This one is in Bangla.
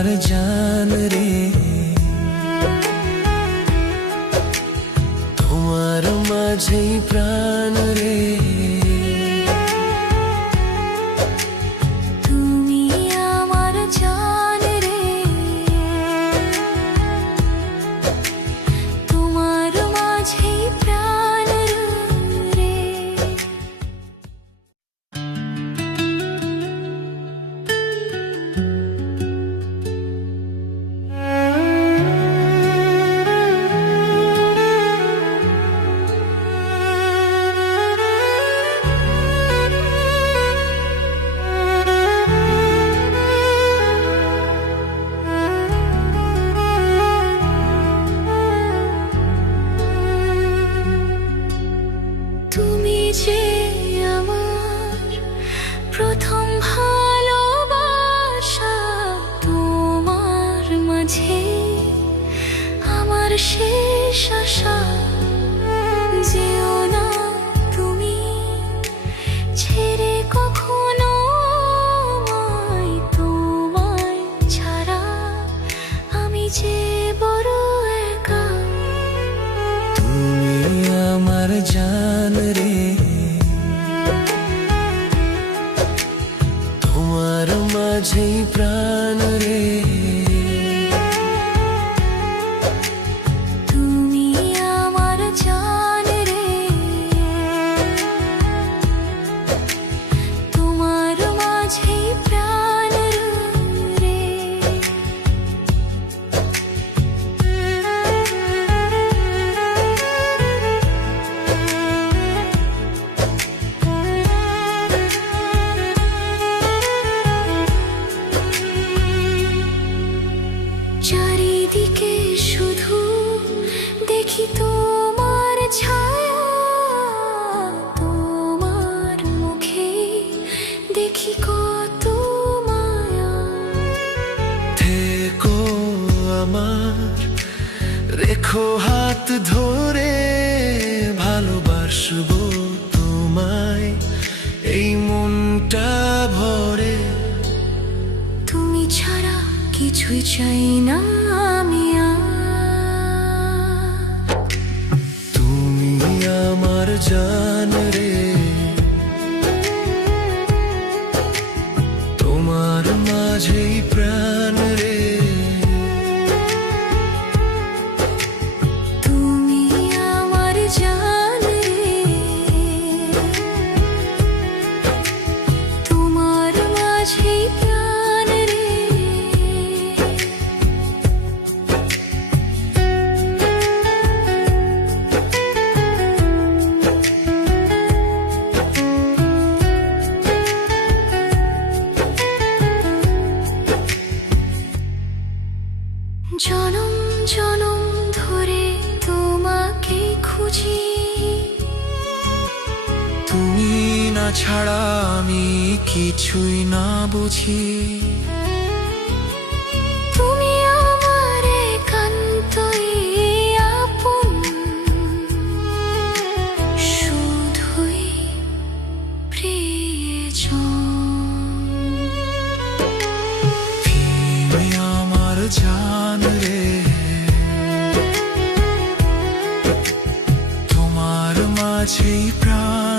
আমার জান রে, তোমার মাঝেই প্রাণ রে। তুমি আমার জান রে, তোমার মাঝেই প্রাণ রে। তুমি যে আমার প্রথম ভালোবাসা, তোমার মাঝে আমার শেষ আশা। যেও না তুমি ছেড়ে কখনো আমায়, তোমায় ছাড়া আমি যে বড় একা। তুমি আমার জান রে, তোমার মাঝেই প্রাণ রে। তুমি আমার জান রে, তোমার মাঝেই প্রাণ রে। চারিদিকে শুধু দেখি তোমার ছায়া, তোমার মুখে দেখি কত মায়া। থেকো আমার, রেখো হাত ধরে, ভালোবাসবো তোমায় এই মনটা ভরে। তুমি ছাড়া কিছুই চাই না আমি আর। তুমি আমার জান রে, তোমার মাঝেই প্রাণ রে। তুমি আমার জান রে, তোমার মাঝেই প্রাণ রে। জনম জনম ধরে তোমাকে খুঁজি, তুমি না ছাড়া আমি কিছুই না বুঝি। তুমি আমার একান্তই আপন, শুধুই প্রিয়জন। তুমি আমার জান রে, তোমার মাঝেই প্রাণ